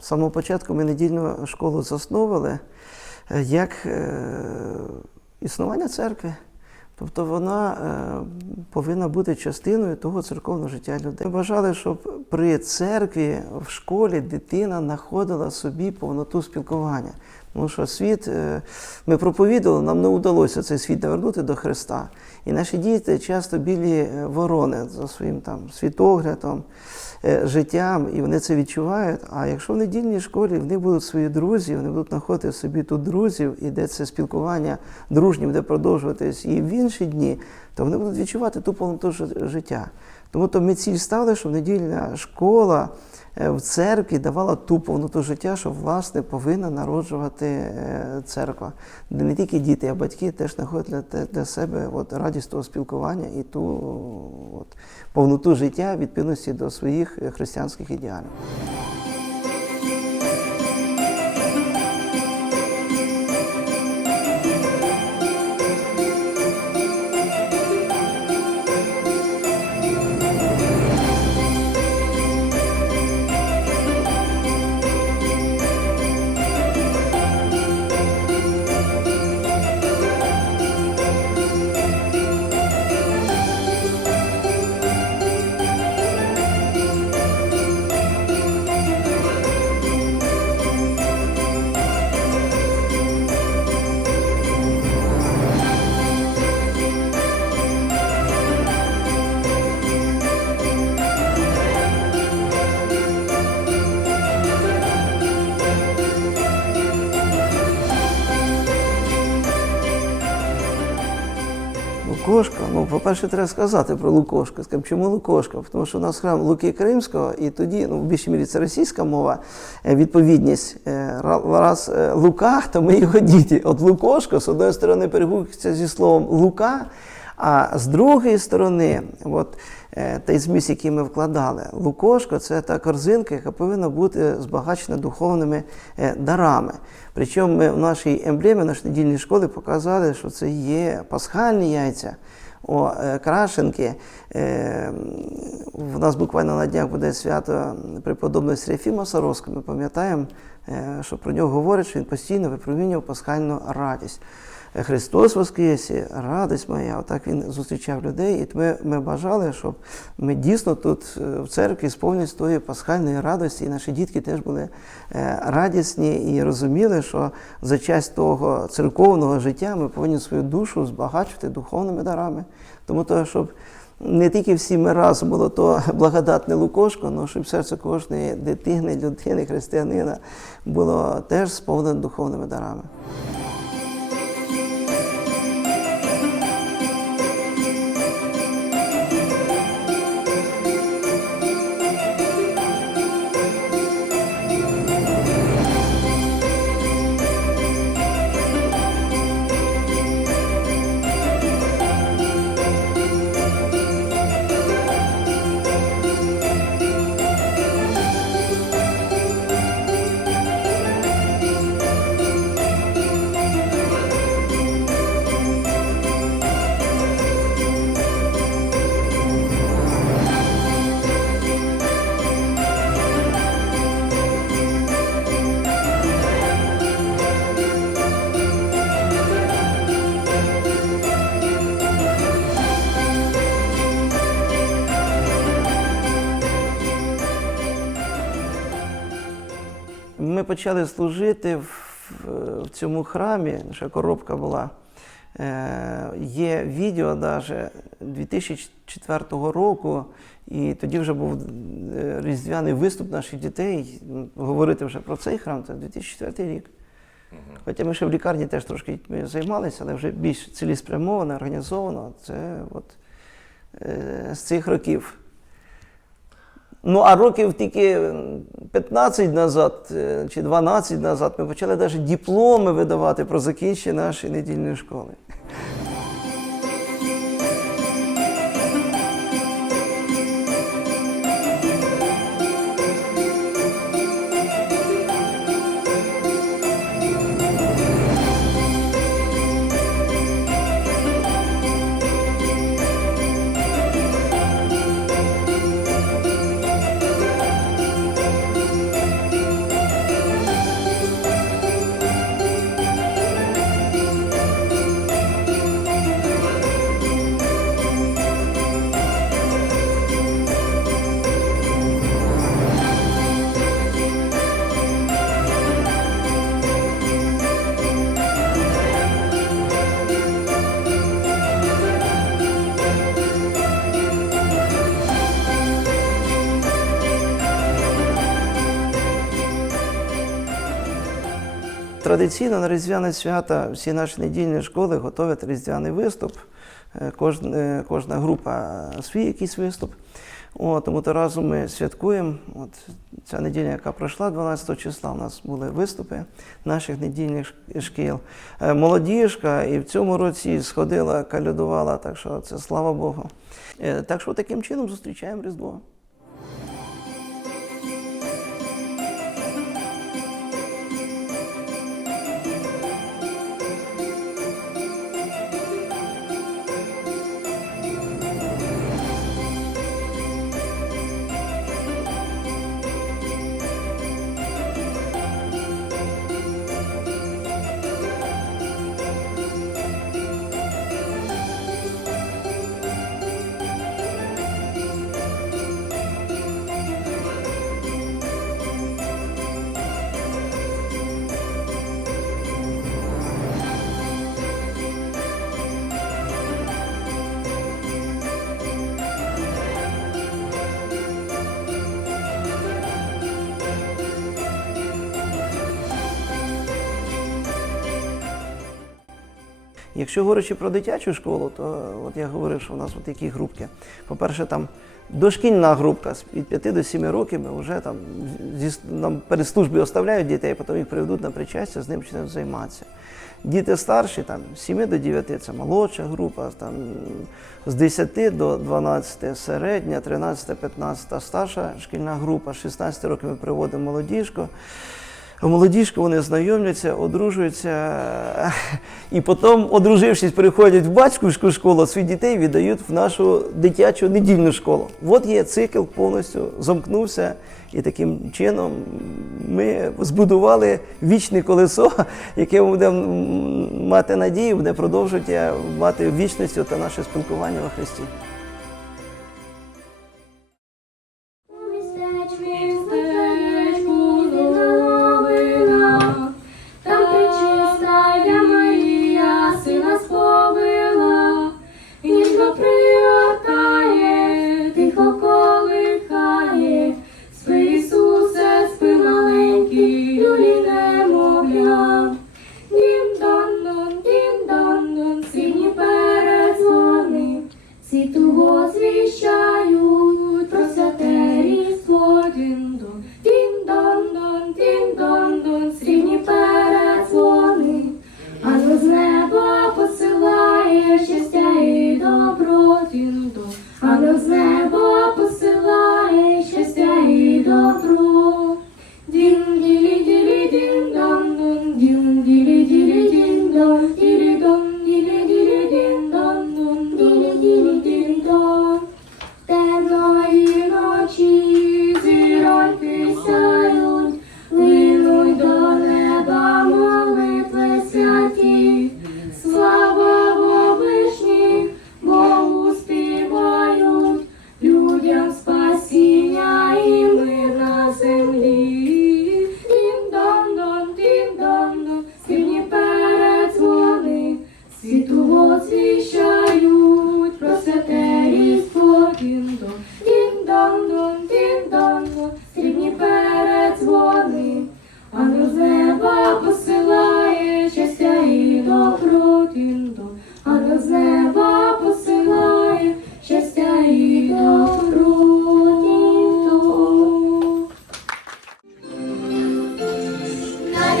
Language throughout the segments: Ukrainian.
з самого початку ми недільну школу засновували е, як е, існування церкви. Тобто вона е, повинна бути частиною того церковного життя людей. Ми бажали, щоб при церкві в школі дитина знаходила собі повноту спілкування. Тому що світ, е, ми проповідували, нам не вдалося цей світ навернути до Христа. І наші діти часто білі е, ворони за своїм там світоглядом, е, життям, і вони це відчувають. А якщо в недільній школі в них будуть свої друзі, вони будуть знаходити собі тут друзів, і де це спілкування дружнє буде продовжуватись і в інші дні, то вони будуть відчувати ту повноту життя. Тому то ми ціль ставили, щоб недільна школа е, в церкві давала ту повноту життя, що власне повинна народжувати е, церква, де не тільки діти, а батьки теж знаходять для, для себе от, радість того спілкування і ту от, повноту життя відповідності до своїх е, християнських ідеалів. Ну, по-перше, треба сказати про Лукошка. Скажемо, чому Лукошка? Тому що у нас храм Луки Кримського, і тоді, ну, в більшій мірі це російська мова, е, відповідність. Е, Раз е, Лука, то ми його діти. От Лукошко, з одної сторони, перегукується зі словом Лука, а з другої сторони, от, той зміст, який ми вкладали, Лукошко це та корзинка, яка повинна бути збагачена духовними дарами. Причому ми в нашій емблемі, в нашій недільній школі показали, що це є пасхальні яйця. О, е, крашенки. У В нас буквально на днях буде свято преподобного Серафіма Саровського. Ми пам'ятаємо, е, що про нього говорять, що він постійно випромінював пасхальну радість. Христос Воскресе, радість моя. Отак він зустрічав людей. І ми, ми бажали, щоб ми дійсно тут е, в церкві сповнились тої пасхальної радості, і наші дітки теж були е, радісні і розуміли, що за часть того церковного життя ми повинні свою душу збагачувати духовними дарами. Тому то, щоб не тільки всі ми разом було то благодатне лукошко, але щоб серце кожної дитини, людини, християнина було теж сповнене духовними дарами. Почали служити в, в цьому храмі, ще коробка була. Е, є відео навіть 2004 року, і тоді вже був е, різдвяний виступ наших дітей. Говорити вже про цей храм, це 2004 рік. Хоча ми ще в лікарні теж трошки займалися, але вже більш цілеспрямовано, організовано. Це от, е, з цих років. Ну, а років тільки 15 назад е, чи 12 назад ми почали навіть дипломи видавати про закінчення нашої недільної школи. Традиційно на різдвяне свята всі наші недільні школи готують різдвяний виступ. Е, Кожна, е, кожна група свій якийсь виступ. От, тому то разом ми святкуємо. От, ця неділя, яка пройшла, 12 числа, у нас були виступи наших недільних шкіл. Е, Молодіжка і в цьому році сходила, калюдувала, так що це слава Богу. Так що таким чином зустрічаємо Різдво. Якщо говорячи про дитячу школу, то от я говорив, що у нас от такі групки. По-перше, там дошкільна групка з від 5 до 7 років ми вже там зі, нам перед службою оставляють дітей, потім їх приведуть на причастя, з ним почнуть займатися. Діти старші, там з 7 до 9 це молодша група, там з 10 до 12 середня, 13-15 старша шкільна група, з 16 років ми приводимо молодіжку. В молодіжку вони знайомляться, одружуються, і потім, одружившись, переходять в батьківську школу, своїх дітей віддають в нашу дитячу недільну школу. От є цикл повністю замкнувся, і таким чином ми збудували вічне колесо, яке ми будемо мати надію, буде продовжувати мати в вічності та наше спілкування во Христі.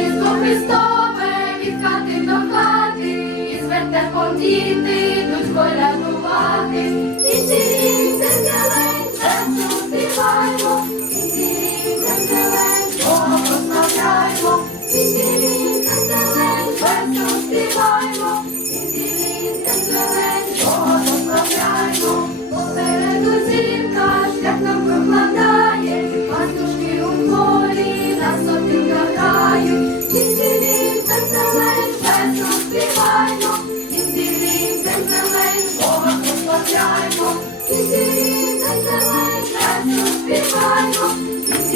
Різдво Христове від хати до хати, і з вертепом діти йдуть колядувати. mi hermano.